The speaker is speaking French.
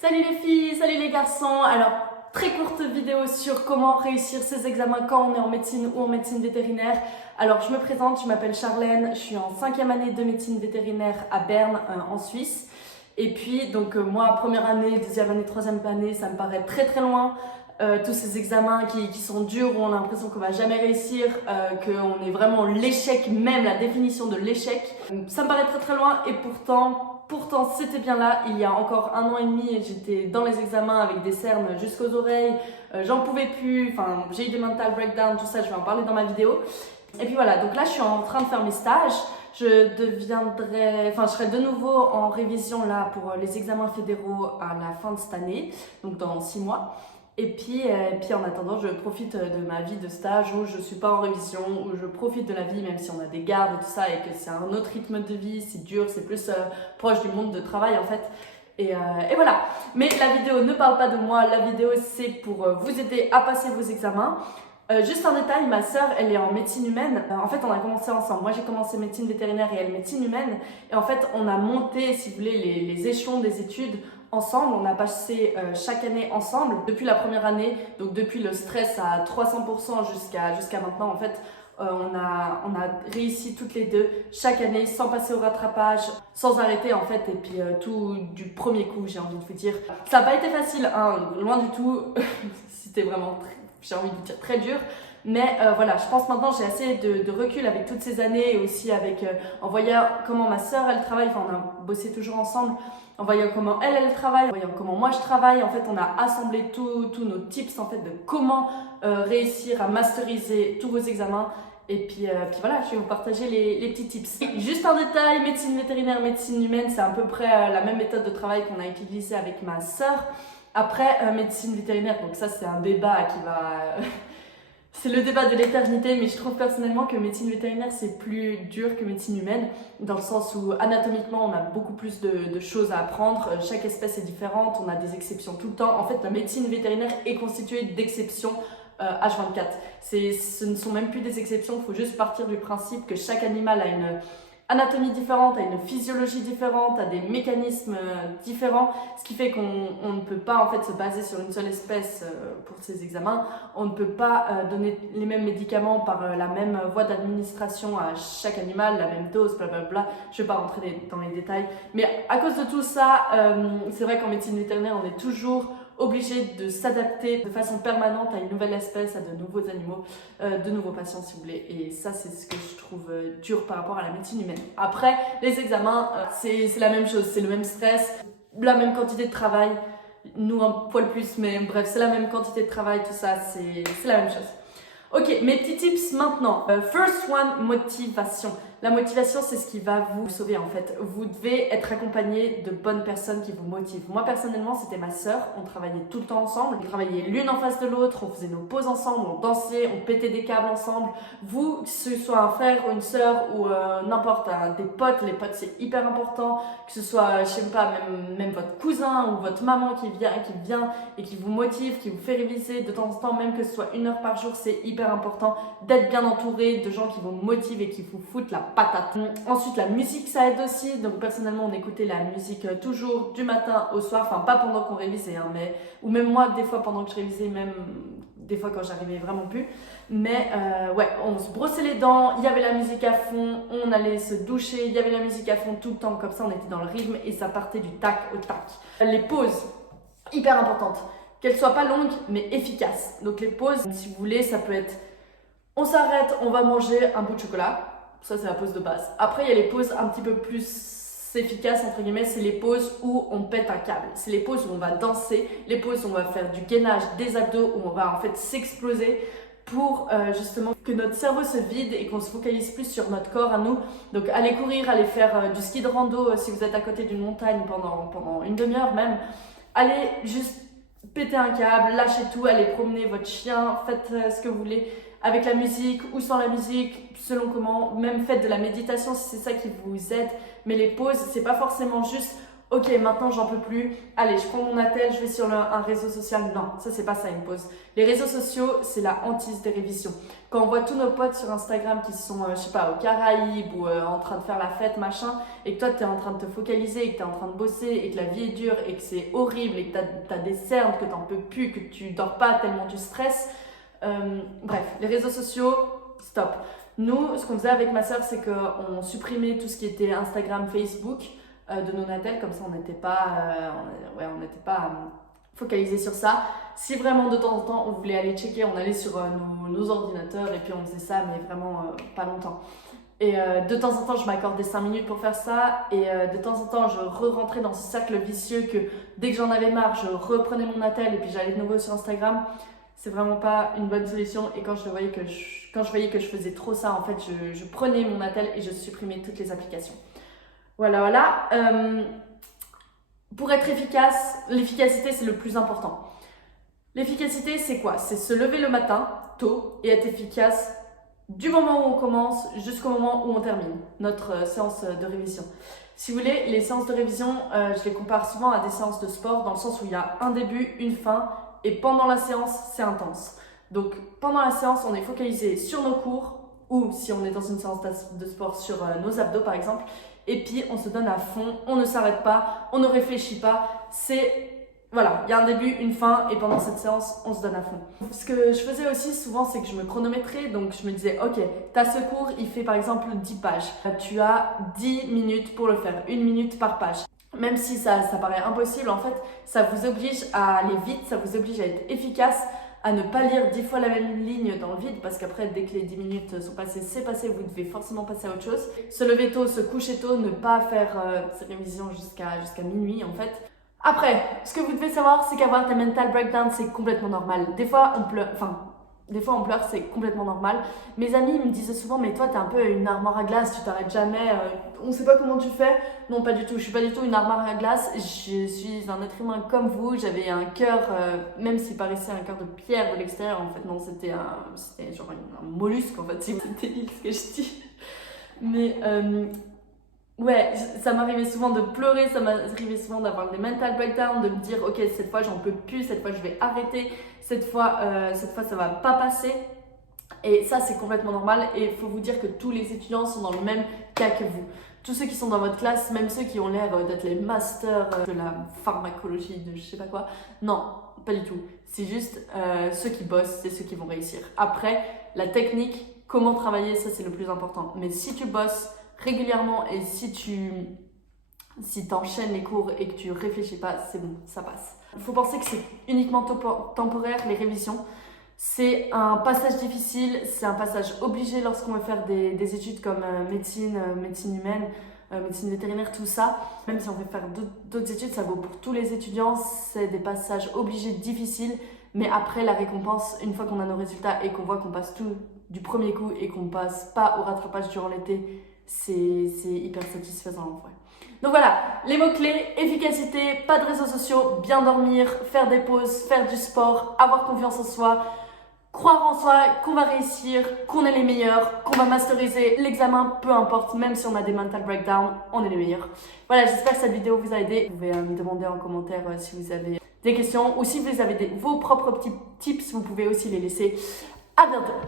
Salut les filles, salut les garçons. Alors, très courte vidéo sur comment réussir ses examens quand on est en médecine ou en médecine vétérinaire. Alors, je me présente, je m'appelle Charlène, je suis en 5e année de médecine vétérinaire à Berne, en Suisse. Et puis, donc moi, première année, deuxième année, troisième année, ça me paraît très très loin. Tous ces examens qui sont durs, où on a l'impression qu'on va jamais réussir, qu'on est vraiment l'échec, même la définition de l'échec. Ça me paraît très très loin et pourtant c'était bien là. Il y a encore 1 an et demi, j'étais dans les examens avec des cernes jusqu'aux oreilles, j'en pouvais plus, enfin j'ai eu des mental breakdowns, tout ça, je vais en parler dans ma vidéo. Et puis voilà, donc là je suis en train de faire mes stages. Je serai de nouveau en révision là pour les examens fédéraux à la fin de cette année, donc dans 6 mois. Et puis en attendant, je profite de ma vie de stage où je ne suis pas en révision, où je profite de la vie même si on a des gardes et tout ça et que c'est un autre rythme de vie, c'est dur, c'est plus proche du monde de travail en fait. Et voilà. Mais la vidéo ne parle pas de moi, la vidéo c'est pour vous aider à passer vos examens. Juste un détail, ma sœur elle est en médecine humaine. En fait on a commencé ensemble, moi j'ai commencé médecine vétérinaire et elle médecine humaine. Et en fait on a monté, si vous voulez, les échelons des études ensemble, on a passé chaque année ensemble depuis la première année, donc depuis le stress à 300% jusqu'à maintenant en fait. On a réussi toutes les deux chaque année sans passer au rattrapage, sans arrêter en fait, et puis tout du premier coup, j'ai envie de vous dire. Ça n'a pas été facile, hein, loin du tout, c'était vraiment, j'ai envie de vous dire, très dur. Mais voilà, je pense maintenant j'ai assez de recul avec toutes ces années et aussi avec, en voyant comment ma sœur elle travaille, enfin on a bossé toujours ensemble, en voyant comment elle travaille, en voyant comment moi je travaille. En fait on a assemblé tous nos tips en fait de comment réussir à masteriser tous vos examens. Et puis voilà, je vais vous partager les petits tips. Juste un détail, médecine vétérinaire, médecine humaine, c'est à peu près la même méthode de travail qu'on a utilisée avec ma sœur. Après, médecine vétérinaire, donc ça c'est un débat qui va... C'est le débat de l'éternité, mais je trouve personnellement que médecine vétérinaire c'est plus dur que médecine humaine, dans le sens où anatomiquement on a beaucoup plus de choses à apprendre, chaque espèce est différente, on a des exceptions tout le temps. En fait la médecine vétérinaire est constituée d'exceptions H24. Ce ne sont même plus des exceptions, il faut juste partir du principe que chaque animal a une anatomie différente, a une physiologie différente, a des mécanismes différents, ce qui fait qu'on ne peut pas en fait se baser sur une seule espèce pour ces examens. On ne peut pas donner les mêmes médicaments par la même voie d'administration à chaque animal, la même dose, blablabla. Je ne vais pas rentrer dans les détails, mais à cause de tout ça, c'est vrai qu'en médecine vétérinaire, on est toujours obligé de s'adapter de façon permanente à une nouvelle espèce, à de nouveaux animaux, de nouveaux patients si vous voulez. Et ça c'est ce que je trouve dur par rapport à la médecine humaine. Après, les examens, c'est la même chose, c'est le même stress, la même quantité de travail, nous un poil plus, mais bref, c'est la même quantité de travail, tout ça, c'est la même chose. Ok, mes petits tips maintenant. First one, motivation. La motivation, c'est ce qui va vous sauver en fait. Vous devez être accompagné de bonnes personnes qui vous motivent. Moi personnellement, c'était ma sœur. On travaillait tout le temps ensemble. On travaillait l'une en face de l'autre. On faisait nos pauses ensemble. On dansait. On pétait des câbles ensemble. Vous, que ce soit un frère ou une sœur ou n'importe, des potes. Les potes, c'est hyper important. Que ce soit, je sais pas, même votre cousin ou votre maman qui vient et qui vous motive, qui vous fait réviser de temps en temps, même que ce soit 1 heure par jour, c'est hyper important d'être bien entouré de gens qui vous motivent et qui vous foutent la patate. Ensuite, la musique, ça aide aussi. Donc personnellement, on écoutait la musique toujours du matin au soir, enfin pas pendant qu'on révisait, hein, ou même moi, des fois pendant que je révisais, même des fois quand j'arrivais vraiment plus. Mais ouais, on se brossait les dents, il y avait la musique à fond, on allait se doucher, il y avait la musique à fond tout le temps, comme ça on était dans le rythme et ça partait du tac au tac. Les pauses, hyper importantes. Qu'elles soient pas longues mais efficaces. Donc les pauses, si vous voulez, ça peut être on s'arrête, on va manger un bout de chocolat. Ça c'est la pause de base. Après il y a les pauses un petit peu plus efficaces entre guillemets, c'est les pauses où on pète un câble. C'est les pauses où on va danser, les pauses où on va faire du gainage des abdos, où on va en fait s'exploser pour justement que notre cerveau se vide et qu'on se focalise plus sur notre corps à nous. Donc allez courir, allez faire du ski de rando si vous êtes à côté d'une montagne pendant 1 demi-heure même. Allez juste péter un câble, lâchez tout, allez promener votre chien, faites ce que vous voulez avec la musique ou sans la musique, selon comment, même faites de la méditation si c'est ça qui vous aide. Mais les pauses, c'est pas forcément juste Ok, maintenant j'en peux plus. Allez, je prends mon attel, je vais sur un réseau social. Non, ça c'est pas ça une pause. Les réseaux sociaux, c'est la hantise des révisions. Quand on voit tous nos potes sur Instagram qui sont, je sais pas, aux Caraïbes ou en train de faire la fête, machin, et que toi t'es en train de te focaliser, et que t'es en train de bosser, et que la vie est dure, et que c'est horrible, et que t'as des cernes, que t'en peux plus, que tu dors pas tellement tu stresses. Bref, les réseaux sociaux, stop. Nous, ce qu'on faisait avec ma soeur, c'est qu'on supprimait tout ce qui était Instagram, Facebook de nos natels, comme ça on n'était pas, focalisé sur ça. Si vraiment de temps en temps on voulait aller checker, on allait sur nos ordinateurs et puis on faisait ça, mais vraiment pas longtemps. Et de temps en temps, je m'accordais 5 minutes pour faire ça. Et de temps en temps, je re-rentrais dans ce cercle vicieux que dès que j'en avais marre, je reprenais mon attel et puis j'allais de nouveau sur Instagram. C'est vraiment pas une bonne solution. Et quand je voyais que je faisais trop ça, en fait, je prenais mon attel et je supprimais toutes les applications. Voilà. Pour être efficace, l'efficacité, c'est le plus important. L'efficacité, c'est quoi? C'est se lever le matin, tôt, et être efficace du moment où on commence jusqu'au moment où on termine notre séance de révision. Si vous voulez, les séances de révision, je les compare souvent à des séances de sport dans le sens où il y a un début, une fin, et pendant la séance, c'est intense. Donc pendant la séance, on est focalisé sur nos cours, ou si on est dans une séance de sport, sur nos abdos par exemple, et puis on se donne à fond, on ne s'arrête pas, on ne réfléchit pas, voilà, il y a un début, une fin, et pendant cette séance, on se donne à fond. Ce que je faisais aussi souvent, c'est que je me chronométrais, donc je me disais, ok, ta ce cours, il fait par exemple 10 pages. Tu as 10 minutes pour le faire, 1 minute par page. Même si ça paraît impossible, en fait, ça vous oblige à aller vite, ça vous oblige à être efficace, à ne pas lire 10 fois la même ligne dans le vide, parce qu'après, dès que les 10 minutes sont passées, c'est passé, vous devez forcément passer à autre chose. Se lever tôt, se coucher tôt, ne pas faire ces révisions jusqu'à minuit, en fait. Après, ce que vous devez savoir, c'est qu'avoir des mental breakdowns, c'est complètement normal. Des fois, on pleure, c'est complètement normal. Mes amis me disaient souvent, mais toi, t'es un peu une armoire à glace, tu t'arrêtes jamais, on sait pas comment tu fais. Non, pas du tout, je suis pas du tout une armoire à glace, je suis un être humain comme vous, j'avais un cœur, même s'il paraissait un cœur de pierre de l'extérieur, en fait, non, c'était genre un mollusque, en fait, c'est débile ce que je dis. Mais, ouais, ça m'arrivait souvent de pleurer, ça m'arrivait souvent d'avoir des mental breakdowns, de me dire ok, cette fois j'en peux plus, cette fois je vais arrêter, cette fois ça va pas passer. Et ça c'est complètement normal et il faut vous dire que tous les étudiants sont dans le même cas que vous. Tous ceux qui sont dans votre classe, même ceux qui ont l'air d'être les masters de la pharmacologie, de je sais pas quoi, non, pas du tout. C'est juste ceux qui bossent, c'est ceux qui vont réussir. Après, la technique, comment travailler, ça c'est le plus important. Mais si tu bosses régulièrement et si t'enchaînes les cours et que tu réfléchis pas, c'est bon, ça passe. Il faut penser que c'est uniquement temporaire, les révisions. C'est un passage difficile, c'est un passage obligé lorsqu'on veut faire des études comme médecine humaine, médecine vétérinaire, tout ça. Même si on veut faire d'autres études, ça vaut pour tous les étudiants. C'est des passages obligés difficiles, mais après la récompense, une fois qu'on a nos résultats et qu'on voit qu'on passe tout du premier coup et qu'on passe pas au rattrapage durant l'été, c'est hyper satisfaisant en vrai. Donc voilà, les mots-clés, efficacité, pas de réseaux sociaux, bien dormir, faire des pauses, faire du sport, avoir confiance en soi, croire en soi, qu'on va réussir, qu'on est les meilleurs, qu'on va masteriser l'examen, peu importe, même si on a des mental breakdowns, on est les meilleurs. Voilà, j'espère que cette vidéo vous a aidé. Vous pouvez me demander en commentaire si vous avez des questions ou si vous avez vos propres petits tips, vous pouvez aussi les laisser. À bientôt!